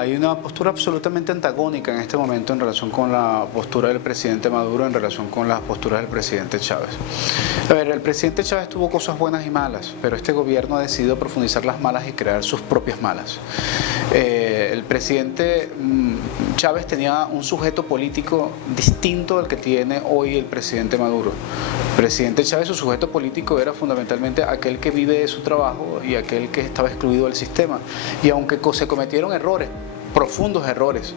hay una postura absolutamente antagónica en este momento en relación con la postura del presidente Maduro en relación con las posturas del presidente Chávez. A ver, el presidente Chávez tuvo cosas buenas y malas, pero este gobierno ha decidido profundizar las malas y crear sus propias malas. El presidente Chávez tenía un sujeto político distinto al que tiene hoy el presidente Maduro. El presidente Chávez, su sujeto político era fundamentalmente aquel que vive de su trabajo y aquel que estaba excluido del sistema. Y aunque se cometieron errores, profundos errores,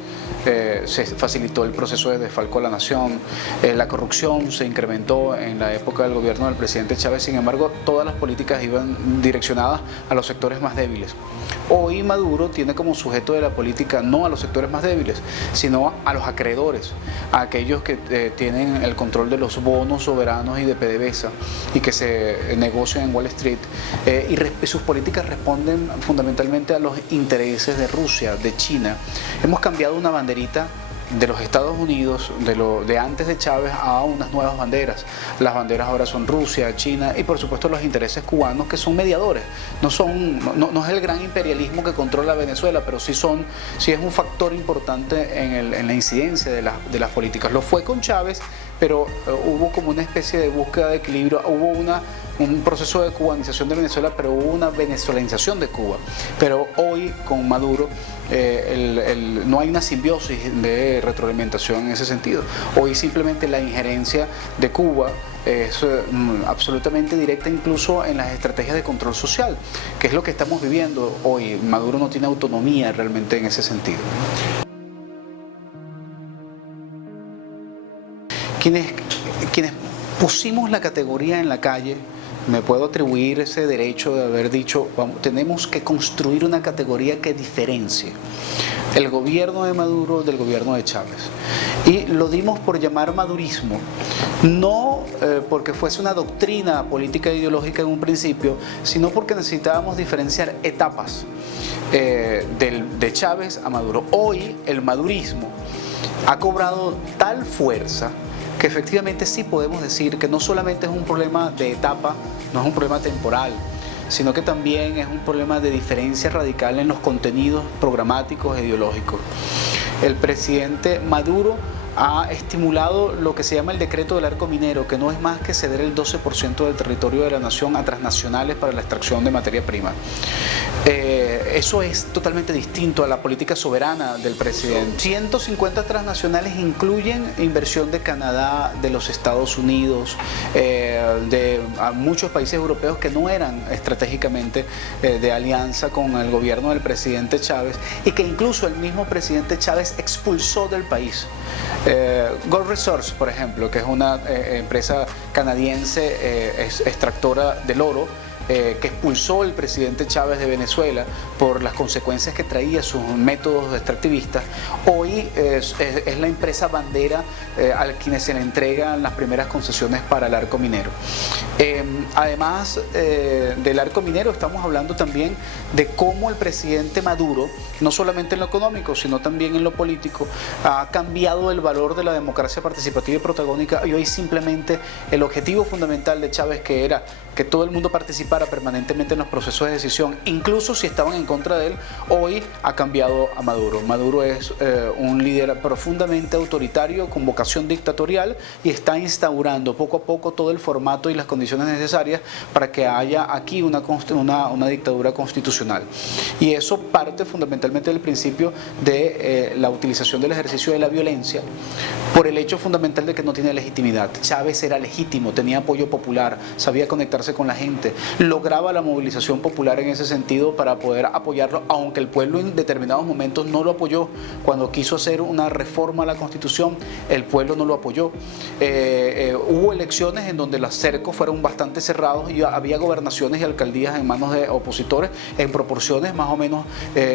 se facilitó el proceso de desfalco a la nación, la corrupción se incrementó en la época del gobierno del presidente Chávez. Sin embargo, todas las políticas iban direccionadas a los sectores más débiles. Hoy Maduro tiene como sujeto de la política no a los sectores más débiles, sino a los acreedores, a aquellos que tienen el control de los bonos soberanos y de PDVSA y que se negocian en Wall Street, y sus políticas responden fundamentalmente a los intereses de Rusia, de China. Hemos cambiado una banderita de los Estados Unidos, de antes de Chávez, a unas nuevas banderas. Las banderas ahora son Rusia, China y por supuesto los intereses cubanos, que son mediadores. No es el gran imperialismo que controla Venezuela, pero sí es un factor importante en la incidencia de las políticas. Lo fue con Chávez, pero hubo como una especie de búsqueda de equilibrio, hubo un proceso de cubanización de Venezuela, pero hubo una venezolanización de Cuba. Pero hoy con Maduro no hay una simbiosis de retroalimentación en ese sentido. Hoy simplemente la injerencia de Cuba es absolutamente directa, incluso en las estrategias de control social, que es lo que estamos viviendo hoy. Maduro no tiene autonomía realmente en ese sentido. Quienes pusimos la categoría en la calle, me puedo atribuir ese derecho de haber dicho, tenemos que construir una categoría que diferencie el gobierno de Maduro del gobierno de Chávez. Y lo dimos por llamar madurismo, no porque fuese una doctrina política e ideológica en un principio, sino porque necesitábamos diferenciar etapas de Chávez a Maduro. Hoy el madurismo ha cobrado tal fuerza que efectivamente sí podemos decir que no solamente es un problema de etapa, no es un problema temporal, sino que también es un problema de diferencia radical en los contenidos programáticos e ideológicos. El presidente Maduro ha estimulado lo que se llama el decreto del arco minero, que no es más que ceder el 12% del territorio de la nación a transnacionales para la extracción de materia prima. Eso es totalmente distinto a la política soberana del presidente. 150 transnacionales incluyen inversión de Canadá, de los Estados Unidos, de muchos países europeos que no eran estratégicamente de alianza con el gobierno del presidente Chávez, y que incluso el mismo presidente Chávez expulsó del país. Gold Resource, por ejemplo, que es una empresa canadiense extractora del oro, que expulsó el presidente Chávez de Venezuela por las consecuencias que traía sus métodos extractivistas, hoy es la empresa bandera a quienes se le entregan las primeras concesiones para el arco minero. Además del arco minero, estamos hablando también de cómo el presidente Maduro, no solamente en lo económico, sino también en lo político, ha cambiado el valor de la democracia participativa y protagónica, y hoy simplemente el objetivo fundamental de Chávez, que era que todo el mundo participara permanentemente en los procesos de decisión, incluso si estaban en contra de él, hoy ha cambiado a Maduro. Maduro es un líder profundamente autoritario con vocación dictatorial, y está instaurando poco a poco todo el formato y las condiciones necesarias para que haya aquí una dictadura constitucional. Y eso parte fundamentalmente del principio de la utilización del ejercicio de la violencia por el hecho fundamental de que no tiene legitimidad. Chávez era legítimo, tenía apoyo popular, sabía conectarse con la gente, lograba la movilización popular en ese sentido para poder apoyarlo, aunque el pueblo en determinados momentos no lo apoyó. Cuando quiso hacer una reforma a la Constitución, el pueblo no lo apoyó. Hubo elecciones en donde los cercos fueron bastante cerrados y había gobernaciones y alcaldías en manos de opositores en proporciones más o menos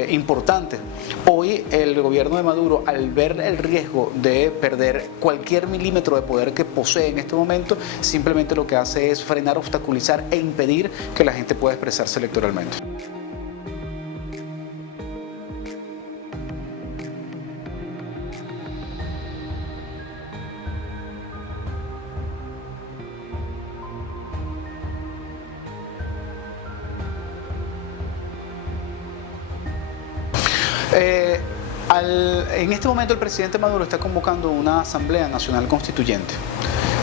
importantes. Hoy el gobierno de Maduro, al ver el riesgo de perder cualquier milímetro de poder que posee en este momento, simplemente lo que hace es frenar, obstaculizar e impedir que la gente pueda expresarse electoralmente. En este momento el presidente Maduro está convocando una Asamblea Nacional Constituyente.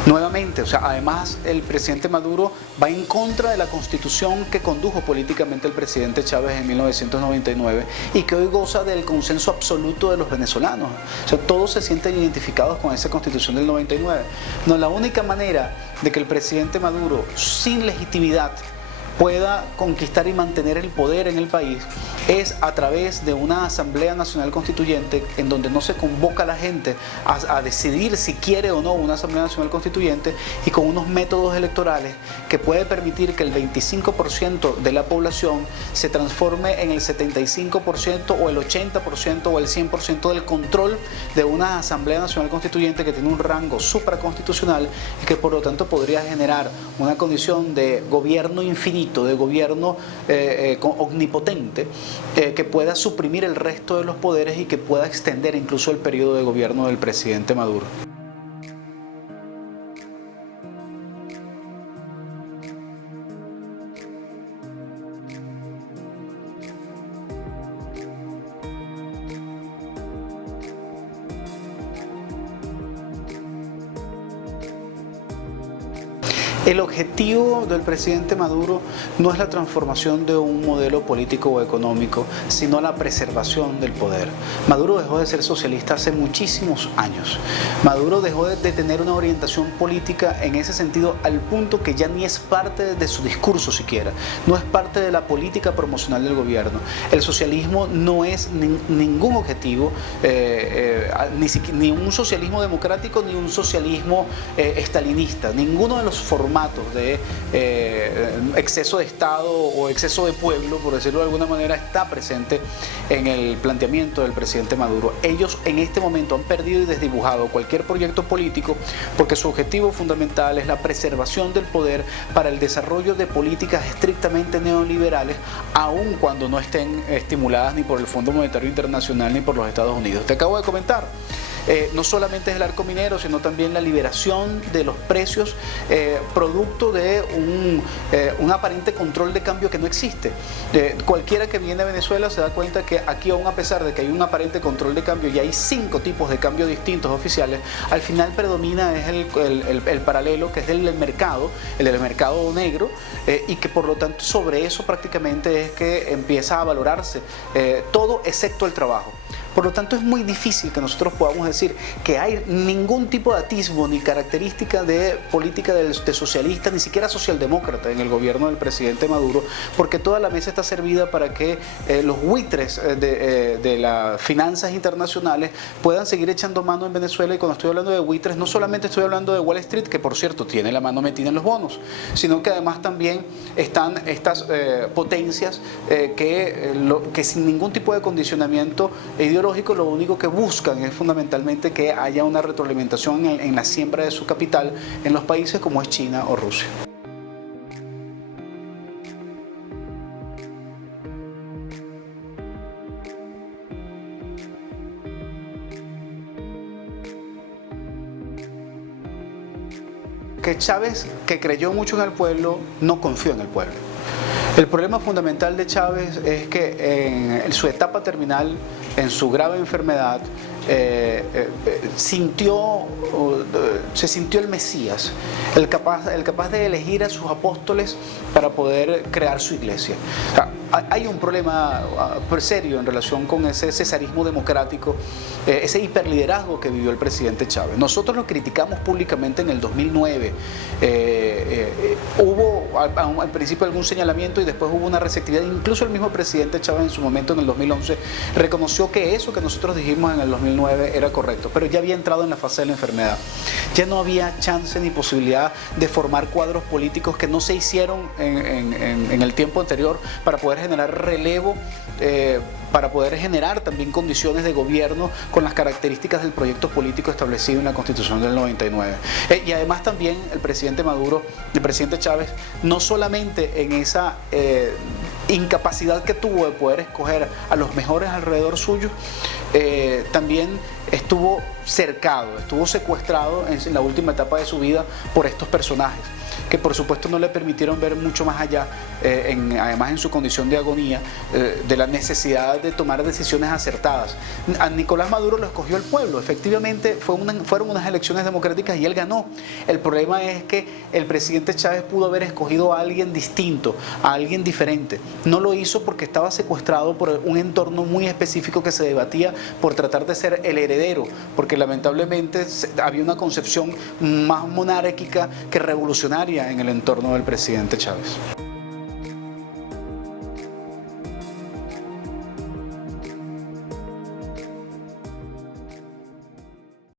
Nuevamente, o sea, además el presidente Maduro va en contra de la constitución que condujo políticamente el presidente Chávez en 1999 y que hoy goza del consenso absoluto de los venezolanos. O sea, todos se sienten identificados con esa constitución del 99. No, la única manera de que el presidente Maduro, sin legitimidad, pueda conquistar y mantener el poder en el país es a través de una Asamblea Nacional Constituyente en donde no se convoca a la gente a decidir si quiere o no una Asamblea Nacional Constituyente y con unos métodos electorales que puede permitir que el 25% de la población se transforme en el 75% o el 80% o el 100% del control de una Asamblea Nacional Constituyente que tiene un rango supraconstitucional y que por lo tanto podría generar una condición de gobierno infinito, de gobierno omnipotente, que pueda suprimir el resto de los poderes y que pueda extender incluso el periodo de gobierno del presidente Maduro. El objetivo del presidente Maduro no es la transformación de un modelo político o económico, sino la preservación del poder. Maduro dejó de ser socialista hace muchísimos años. Maduro dejó de tener una orientación política en ese sentido al punto que ya ni es parte de su discurso siquiera, no es parte de la política promocional del gobierno. El socialismo no es ningún objetivo, ni un socialismo democrático ni un socialismo estalinista, ninguno de los formatos de exceso de Estado o exceso de pueblo, por decirlo de alguna manera, está presente en el planteamiento del presidente Maduro. Ellos en este momento han perdido y desdibujado cualquier proyecto político porque su objetivo fundamental es la preservación del poder para el desarrollo de políticas estrictamente neoliberales, aun cuando no estén estimuladas ni por el Fondo Monetario Internacional ni por los Estados Unidos. Te acabo de comentar. No solamente es el arco minero, sino también la liberación de los precios producto de un aparente control de cambio que no existe. Cualquiera que viene a Venezuela se da cuenta que aquí, aún a pesar de que hay un aparente control de cambio y hay 5 tipos de cambio distintos oficiales, al final predomina es el paralelo, que es el del mercado negro, y que por lo tanto sobre eso prácticamente es que empieza a valorarse todo excepto el trabajo. Por lo tanto, es muy difícil que nosotros podamos decir que hay ningún tipo de atisbo ni característica de política de socialista, ni siquiera socialdemócrata en el gobierno del presidente Maduro, porque toda la mesa está servida para que los buitres de las finanzas internacionales puedan seguir echando mano en Venezuela. Y cuando estoy hablando de buitres, no solamente estoy hablando de Wall Street, que por cierto tiene la mano metida en los bonos, sino que además también están estas potencias que sin ningún tipo de condicionamiento ideológico, lo único que buscan es fundamentalmente que haya una retroalimentación en la siembra de su capital en los países como es China o Rusia. Que Chávez, que creyó mucho en el pueblo, no confió en el pueblo. El problema fundamental de Chávez es que en su etapa terminal, en su grave enfermedad, se sintió el Mesías, el capaz de elegir a sus apóstoles para poder crear su iglesia. O sea, hay un problema serio en relación con ese cesarismo democrático, ese hiperliderazgo que vivió el presidente Chávez. Nosotros lo criticamos públicamente en el 2009. Hubo al principio algún señalamiento y después hubo una receptividad. Incluso el mismo presidente Chávez en su momento, en el 2011, reconoció que eso que nosotros dijimos en el 2009 era correcto, pero ya había entrado en la fase de la enfermedad. Ya no había chance ni posibilidad de formar cuadros políticos que no se hicieron en el tiempo anterior para poder generar relevo, para poder generar también condiciones de gobierno con las características del proyecto político establecido en la Constitución del 99. Y además también el presidente Maduro, el presidente Chávez, no solamente en esa incapacidad que tuvo de poder escoger a los mejores alrededor suyo, también estuvo cercado, estuvo secuestrado en la última etapa de su vida por estos personajes. que por supuesto no le permitieron ver mucho más allá, además en su condición de agonía, de la necesidad de tomar decisiones acertadas. A Nicolás Maduro lo escogió el pueblo, efectivamente fueron unas elecciones democráticas y él ganó. El problema es que el presidente Chávez pudo haber escogido a alguien distinto, a alguien diferente. No lo hizo porque estaba secuestrado por un entorno muy específico que se debatía por tratar de ser el heredero, porque lamentablemente había una concepción más monárquica que revolucionaria en el entorno del presidente Chávez.